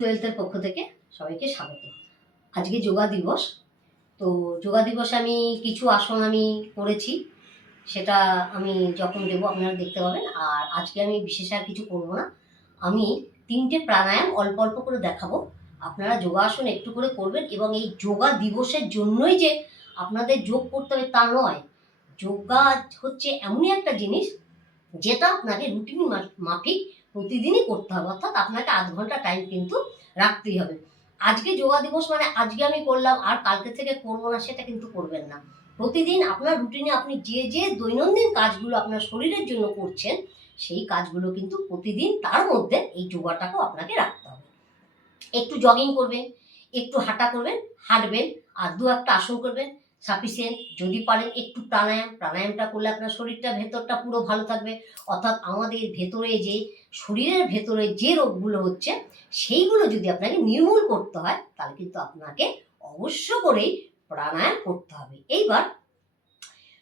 টুয়েলথের পক্ষ থেকে সবাইকে স্বাগত। আজকে যোগা দিবস। তো যোগা দিবসে আমি কিছু আসন আমি করেছি, সেটা আমি যখন দেবো আপনারা দেখতে পাবেন। আর আজকে আমি বিশেষ আর কিছু করবো না, আমি 3টে প্রাণায়াম অল্প অল্প করে দেখাবো। আপনারা যোগাসন একটু করে করবেন, এবং এই যোগা দিবসের জন্যই যে আপনাদের যোগ করতে হবে তা নয়। যোগা হচ্ছে এমনই একটা জিনিস যেটা আপনাকে রুটিন মাফিক প্রতিদিনই করতে হবে, অর্থাৎ আপনাকে আধ ঘন্টা টাইম কিন্তু রাখতেই হবে। আজকে যোগা দিবস মানে আজকে আমি করলাম আর কালকে থেকে করবো না, সেটা কিন্তু করবেন না। প্রতিদিন আপনার রুটিনে আপনি যে যে দৈনন্দিন কাজগুলো আপনার শরীরের জন্য করছেন, সেই কাজগুলো কিন্তু প্রতিদিন তার মধ্যে এই যোগাটাকেও আপনাকে রাখতে হবে। একটু জগিং করবেন, একটু হাঁটা করবেন, হাঁটবেন, আর দু একটা আসন করবেন সাফিসিয়েন্ট। যদি পারেন একটু প্রাণায়ামটা করলে আপনার শরীরটা ভেতরটা পুরো ভালো থাকবে। অর্থাৎ আমাদের ভেতরে যে শরীরের ভেতরে যে রোগগুলো হচ্ছে, সেইগুলো যদি আপনাকে নির্মূল করতে হয়, তাহলে কিন্তু আপনাকে অবশ্য করেই প্রাণায়াম করতে হবে। এইবার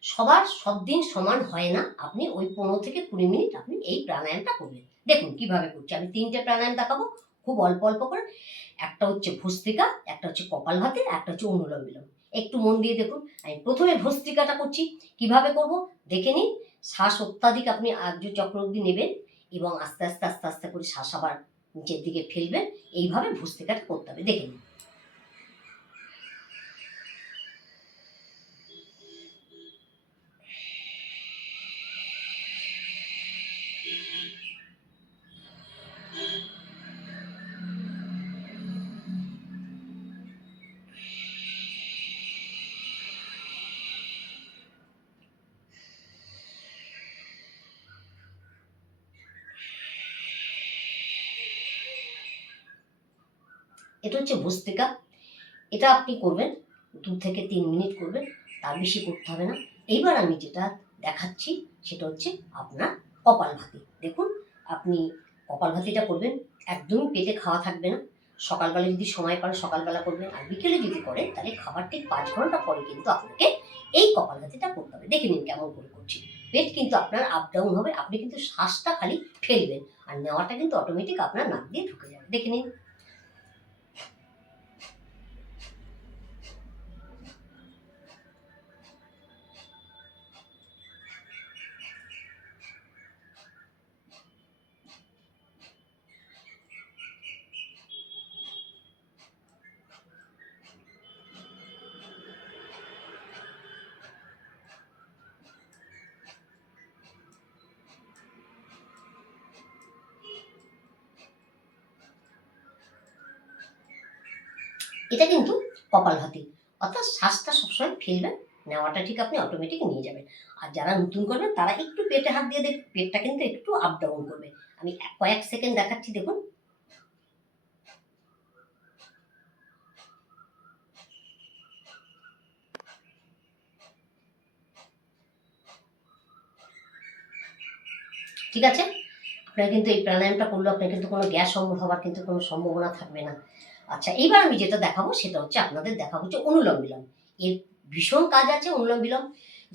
সবার সব দিন সমান হয় না, আপনি ওই 15 থেকে 20 মিনিট আপনি এই প্রাণায়ামটা করবেন। দেখুন কিভাবে করছি। আমি 3টে প্রাণায়াম দেখাবো, খুব অল্প অল্প করে। একটা হচ্ছে ভস্ত্রিকা, একটা হচ্ছে কপালভাতি, একটা হচ্ছে অনুলোম বিলোম। একটু মন দিয়ে দেখুন। আমি প্রথমে ভস্ত্রিকাটা করছি, কিভাবে করব দেখে নিন। শ্বাস অত্যাধিক আপনি আর্য চক্র অব্দি নেবেন, এবং আস্তে আস্তে আস্তে আস্তে করে শ্বাস আবার নিচের দিকে ফেলবেন। এইভাবে ভস্ত্রিকাটা করতে হবে, দেখে নিন। এটা হচ্ছে ভস্ত্রিকা। এটা আপনি করবেন 2 থেকে 3 মিনিট করবেন, তার বেশি করতে হবে না। এইবার আমি যেটা দেখাচ্ছি সেটা হচ্ছে আপনার কপালভাতি। দেখুন, আপনি কপালভাতিটা করবেন, একদমই পেটে খাওয়া থাকবে না। সকালবেলা যদি সময় পান সকালবেলা করবেন, আর বিকেলে যদি করেন তাহলে খাবার ঠিক 5 ঘন্টা পরে কিন্তু আপনাকে এই কপালভাতিটা করতে হবে। দেখে নিন কেমন করে করছি। পেট কিন্তু আপনার আপ ডাউন হবে, আপনি কিন্তু শ্বাসটা খালি ফেলবেন, আর নেওয়াটা কিন্তু অটোমেটিক আপনার নাক দিয়ে ঢুকে যাবে। দেখে নিন। এটা কিন্তু কপালভাতি, অর্থাৎ শ্বাসটা সবসময় ফেলবেন, নেওয়াটা ঠিক আপনি অটোমেটিক নিয়ে যাবেন। আর যারা নতুন করবেন তারা একটু পেটে হাত দিয়ে দেখবেন, পেটটা কিন্তু একটু আপ ডাউন করবে। আমি কয়েক সেকেন্ড দেখাচ্ছি, দেখুন। ঠিক আছে, আপনার কিন্তু এই প্রাণায়ামটা করলে আপনার কিন্তু কোনো গ্যাস অম্বল হওয়ার কিন্তু কোনো সম্ভাবনা থাকবে না। আচ্ছা, এইবার আমি যেটা দেখাবো সেটা হচ্ছে আপনাদের দেখাবো হচ্ছে অনুলোম বিলোম। এর ভীষণ কাজ আছে অনুলোম বিলোম।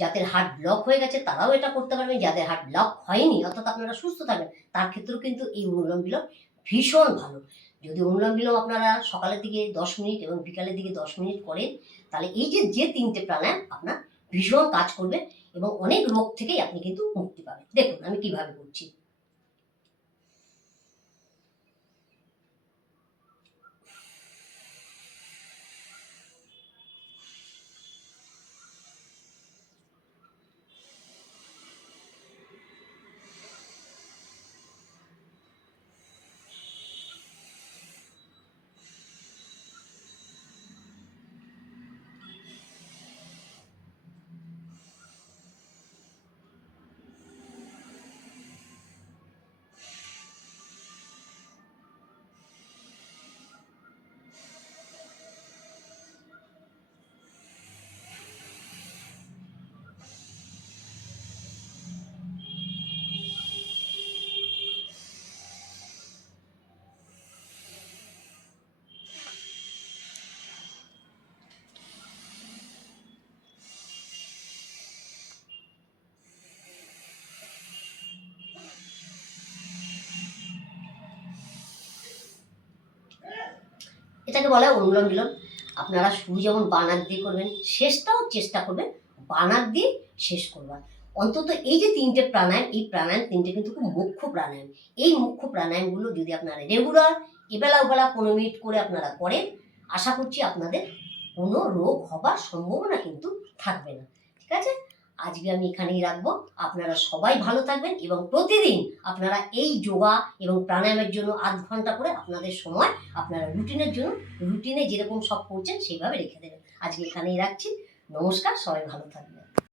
যাদের হার্ট ব্লক হয়ে গেছে তারাও এটা করতে পারবেন, যাদের হার্ট ব্লক হয়নি অর্থাৎ আপনারা সুস্থ থাকবেন তার ক্ষেত্রেও কিন্তু এই অনুলোম বিলোম ভীষণ ভালো। যদি অনুলোম বিলোম আপনারা সকালের দিকে 10 মিনিট এবং বিকালের দিকে 10 মিনিট করেন, তাহলে এই যে যে 3টে প্রাণায়াম আপনার ভীষণ কাজ করবে, এবং অনেক রোগ থেকেই আপনি কিন্তু মুক্তি পাবেন। দেখুন আমি কিভাবে করছি। এটাকে বলা হয় অনুলোম বিলোম। আপনারা শুরু যেমন বানাক দিয়ে করবেন, শেষটাও চেষ্টা করবেন বানাক দিয়ে শেষ করবার। অন্তত এই যে 3টে প্রাণায়াম, এই প্রাণায়াম 3টে কিন্তু খুব মুখ্য প্রাণায়াম। এই মুখ্য প্রাণায়ামগুলো যদি আপনারা রেগুলার এবেলা ওবেলা 15 মিনিট করে আপনারা করেন, আশা করছি আপনাদের কোনো রোগ হবার সম্ভাবনা কিন্তু থাকবে না। ঠিক আছে, আজকে আমি এখানেই রাখবো। আপনারা সবাই ভালো থাকবেন এবং প্রতিদিন আপনারা এই যোগা এবং প্রাণায়ামের জন্য 8 ঘন্টা করে আপনাদের সময় আপনারা রুটিনের জন্য, রুটিনে যেরকম সব করছেন সেইভাবে রেখে দেবেন। আজকে এখানেই রাখছি। নমস্কার, সবাই ভালো থাকবেন।